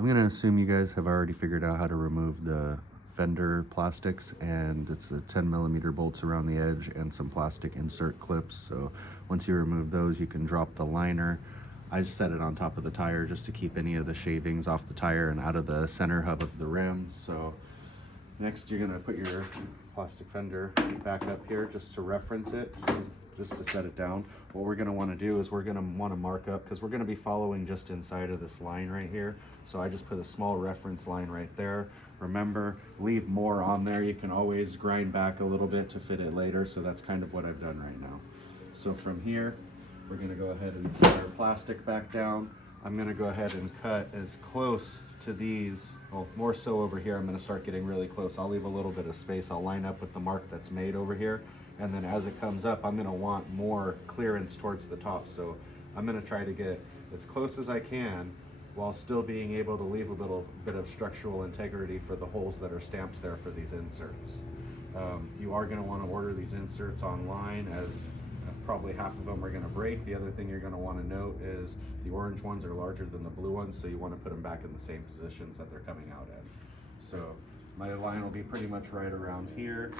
I'm gonna assume you guys have already figured out how to remove the fender plastics, and it's a 10mm bolts around the edge and some plastic insert clips. So once you remove those, you can drop the liner. I just set it on top of the tire just to keep any of the shavings off the tire and out of the center hub of the rim. So next, you're gonna put your plastic fender back up here just to reference it, just to set it down. What we're gonna wanna do is we're gonna wanna mark up, because we're gonna be following just inside of this line right here. So I just put a small reference line right there. Remember, leave more on there. You can always grind back a little bit to fit it later. So that's kind of what I've done right now. So from here, we're gonna go ahead and set our plastic back down. I'm gonna go ahead and cut as close to these, well, more so over here. I'm gonna start getting really close. I'll leave a little bit of space. I'll line up with the mark that's made over here. And then as it comes up, I'm gonna want more clearance towards the top. So I'm gonna try to get as close as I can while still being able to leave a little bit of structural integrity for the holes that are stamped there for these inserts. You are gonna wanna order these inserts online, as probably half of them are gonna break. The other thing you're gonna wanna note is the orange ones are larger than the blue ones, so you wanna put them back in the same positions that they're coming out at. So my line will be pretty much right around here,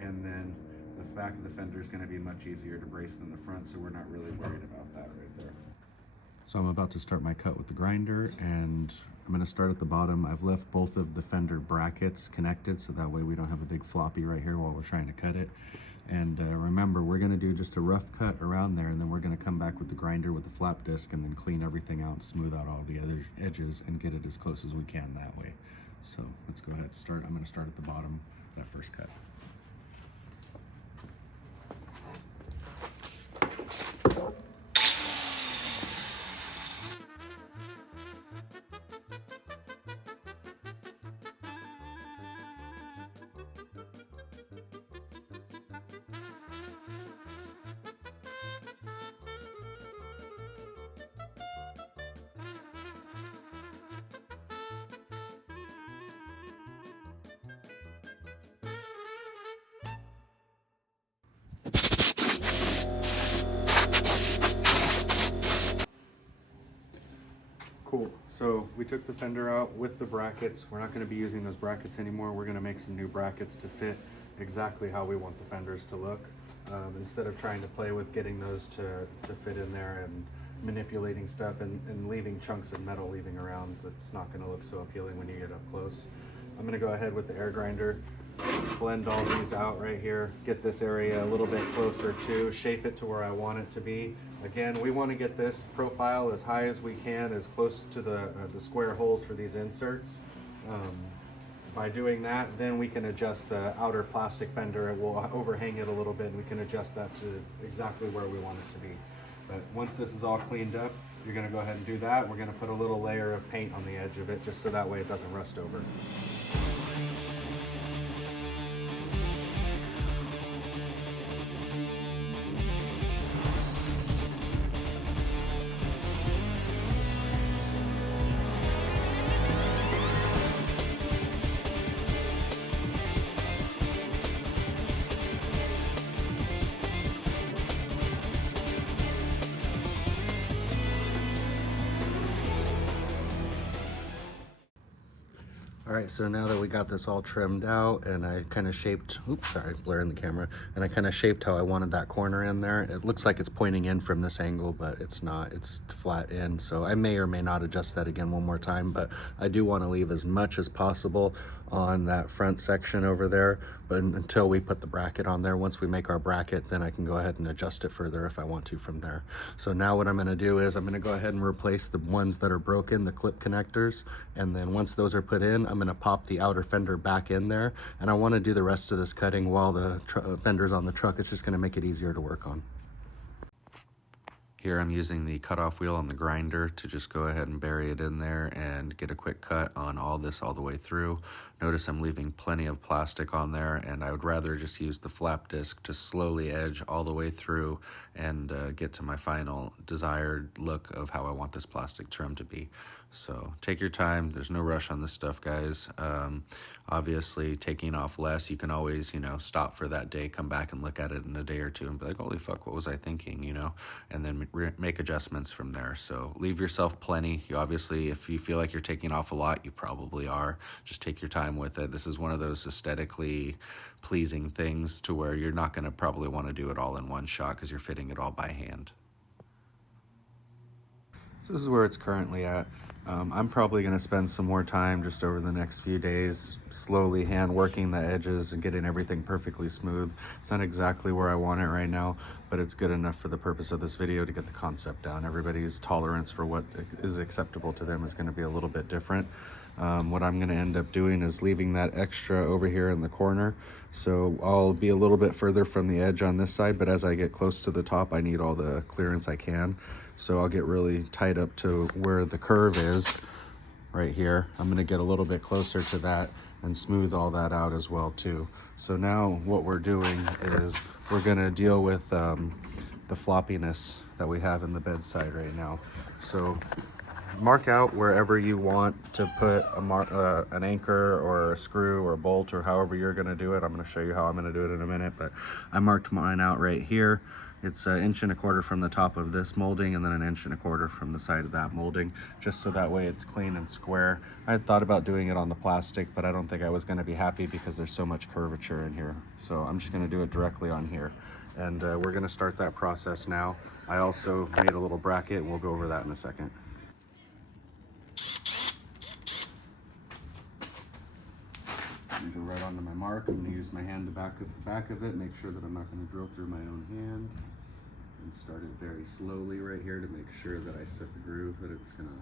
and then the back of the fender is gonna be much easier to brace than the front, so we're not really worried about that right there. So I'm about to start my cut with the grinder, and I'm gonna start at the bottom. I've left both of the fender brackets connected, so that way we don't have a big floppy right here while we're trying to cut it. And remember, we're gonna do just a rough cut around there, and then we're gonna come back with the grinder with the flap disc and then clean everything out, smooth out all the other edges, and get it as close as we can that way. So let's go ahead and start. I'm gonna start at the bottom, that first cut. Cool. So we took the fender out with the brackets. We're not going to be using those brackets anymore. We're going to make some new brackets to fit exactly how we want the fenders to look. Instead of trying to play with getting those to fit in there and manipulating stuff and leaving chunks of metal leaving around, that's not going to look so appealing when you get up close. I'm going to go ahead with the air grinder, blend all these out right here, get this area a little bit closer to, shape it to where I want it to be. Again, we want to get this profile as high as we can, as close to the square holes for these inserts. By doing that, then we can adjust the outer plastic fender. It will overhang it a little bit, and we can adjust that to exactly where we want it to be. But once this is all cleaned up, you're going to go ahead and do that. We're going to put a little layer of paint on the edge of it, just so that way it doesn't rust over. All right, so now that we got this all trimmed out and I kind of shaped, oops, sorry, blurring the camera, and I kind of shaped how I wanted that corner in there. It looks like it's pointing in from this angle, but it's not, it's flat in. So I may or may not adjust that again one more time, but I do want to leave as much as possible on that front section over there, but until we put the bracket on there. Once we make our bracket, then I can go ahead and adjust it further if I want to from there. So now what I'm going to do is I'm going to go ahead and replace the ones that are broken, the clip connectors, and then once those are put in, I'm going to pop the outer fender back in there, and I want to do the rest of this cutting while the fender's on the truck. It's just going to make it easier to work on. Here I'm using the cutoff wheel on the grinder to just go ahead and bury it in there and get a quick cut on all this all the way through. Notice I'm leaving plenty of plastic on there, and I would rather just use the flap disc to slowly edge all the way through and get to my final desired look of how I want this plastic trim to be. So take your time. There's no rush on this stuff, guys. Obviously, taking off less, you can always, stop for that day, come back and look at it in a day or two and be like, holy fuck, what was I thinking, and then make adjustments from there. So leave yourself plenty. You obviously, if you feel like you're taking off a lot, you probably are. Just take your time with it. This is one of those aesthetically pleasing things to where you're not going to probably want to do it all in one shot because you're fitting it all by hand. So this is where it's currently at. I'm probably going to spend some more time just over the next few days slowly hand working the edges and getting everything perfectly smooth. It's not exactly where I want it right now, but it's good enough for the purpose of this video to get the concept down. Everybody's tolerance for what is acceptable to them is going to be a little bit different. What I'm going to end up doing is leaving that extra over here in the corner. So I'll be a little bit further from the edge on this side, but as I get close to the top, I need all the clearance I can. So I'll get really tight up to where the curve is right here. I'm going to get a little bit closer to that and smooth all that out as well too. So now what we're doing is we're going to deal with the floppiness that we have in the bedside right now. So mark out wherever you want to put an anchor or a screw or a bolt or however you're going to do it. I'm going to show you how I'm going to do it in a minute, but I marked mine out right here. It's 1.25 inches from the top of this molding and then 1.25 inches from the side of that molding, just so that way it's clean and square. I had thought about doing it on the plastic, but I don't think I was going to be happy because there's so much curvature in here. So I'm just going to do it directly on here. And we're going to start that process now. I also made a little bracket and we'll go over that in a second. I'm gonna go right onto my mark. I'm going to use my hand to back up the back of it, make sure that I'm not going to drill through my own hand. And start it very slowly right here to make sure that I set the groove that it's going to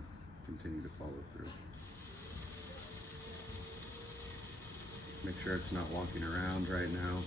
continue to follow through. Make sure it's not walking around right now.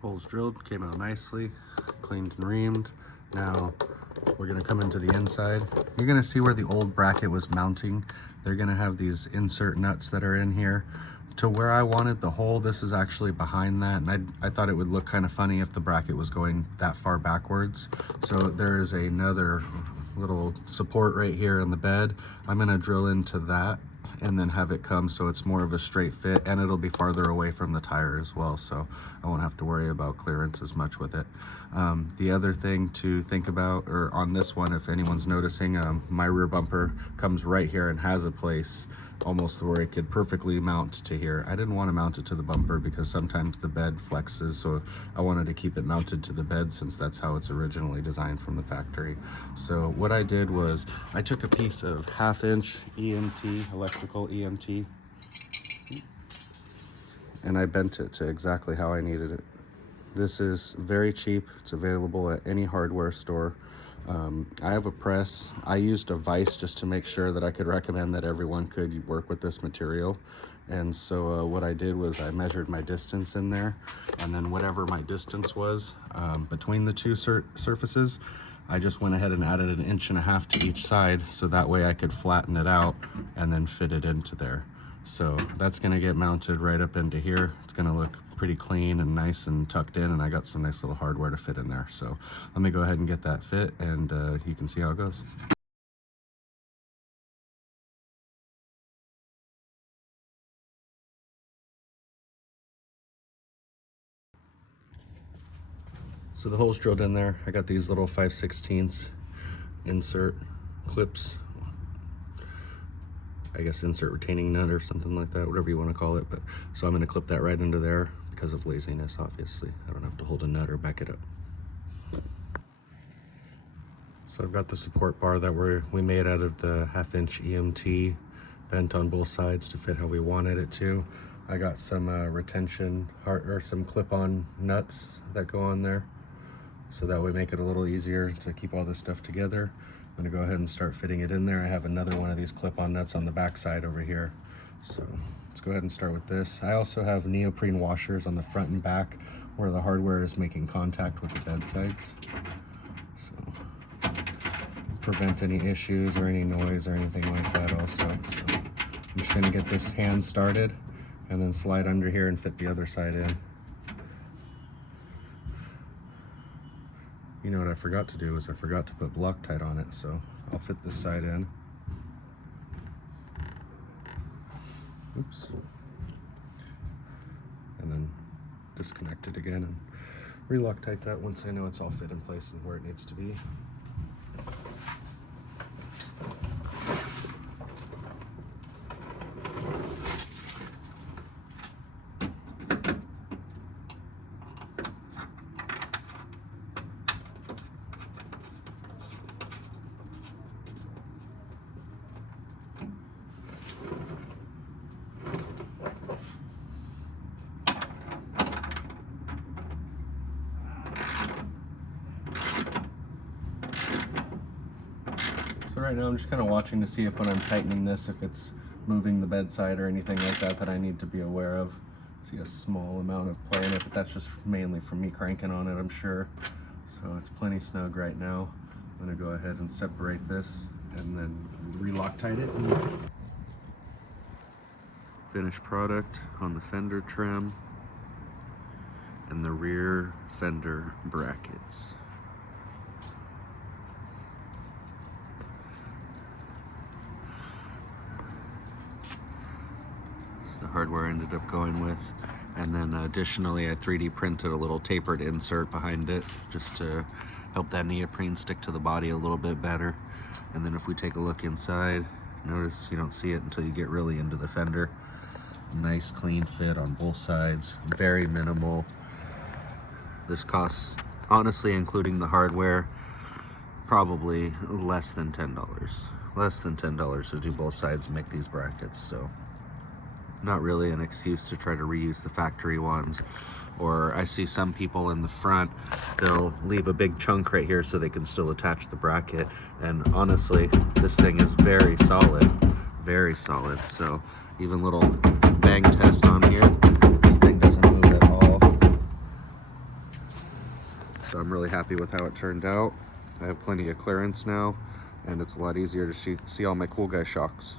Holes drilled, came out nicely, cleaned and reamed. Now we're gonna come into the inside. You're gonna see where the old bracket was mounting. They're gonna have these insert nuts that are in here. To where I wanted the hole, this is actually behind that, and I thought it would look kind of funny if the bracket was going that far backwards. So there is another little support right here in the bed. I'm gonna drill into that and then have it come so it's more of a straight fit, and it'll be farther away from the tire as well, so I won't have to worry about clearance as much with it. The other thing to think about, or on this one, if anyone's noticing, my rear bumper comes right here and has a place almost where it could perfectly mount to here. I didn't want to mount it to the bumper because sometimes the bed flexes, so I wanted to keep it mounted to the bed since that's how it's originally designed from the factory. So what I did was I took a piece of 1/2 inch EMT, electrical EMT, and I bent it to exactly how I needed it. This is very cheap. It's available at any hardware store. I have a press. I used a vise just to make sure that I could recommend that everyone could work with this material. And so what I did was I measured my distance in there, and then whatever my distance was between the two surfaces, I just went ahead and added 1.5 inches to each side, so that way I could flatten it out and then fit it into there. So that's gonna get mounted right up into here. It's gonna look pretty clean and nice and tucked in, and I got some nice little hardware to fit in there. So let me go ahead and get that fit, and you can see how it goes. So the hole's drilled in there. I got these little 5/16 insert clips. I guess insert retaining nut or something like that, whatever you want to call it. But so I'm going to clip that right into there because of laziness, obviously. I don't have to hold a nut or back it up. So I've got the support bar that we made out of the 1/2" EMT, bent on both sides to fit how we wanted it to. I got some retention or some clip-on nuts that go on there, so that would make it a little easier to keep all this stuff together. I'm gonna go ahead and start fitting it in there. I have another one of these clip-on nuts on the back side over here. So let's go ahead and start with this. I also have neoprene washers on the front and back where the hardware is making contact with the bedsides. So prevent any issues or any noise or anything like that also. So I'm just gonna get this hand started and then slide under here and fit the other side in. You know what I forgot to do is I forgot to put Loctite on it, so I'll fit this side in. Oops. And then disconnect it again and re-Loctite that once I know it's all fit in place and where it needs to be. So right now I'm just kind of watching to see if when I'm tightening this, if it's moving the bedside or anything like that I need to be aware of. See a small amount of play in it, but that's just mainly from me cranking on it, I'm sure. So it's plenty snug right now. I'm gonna go ahead and separate this and then re-Loctite it. Finished product on the fender trim and the rear fender brackets. The hardware I ended up going with, and then additionally I 3D printed a little tapered insert behind it just to help that neoprene stick to the body a little bit better. And then if we take a look inside, notice you don't see it until you get really into the fender. Nice clean fit on both sides, very minimal. This costs, honestly, including the hardware, probably less than $10. Less than $10 to do both sides and make these brackets, so not really an excuse to try to reuse the factory ones. Or I see some people in the front, they'll leave a big chunk right here so they can still attach the bracket. And honestly, this thing is very solid, very solid. So even little bang test on here, this thing doesn't move at all. So I'm really happy with how it turned out. I have plenty of clearance now, and it's a lot easier to see all my cool guy shocks.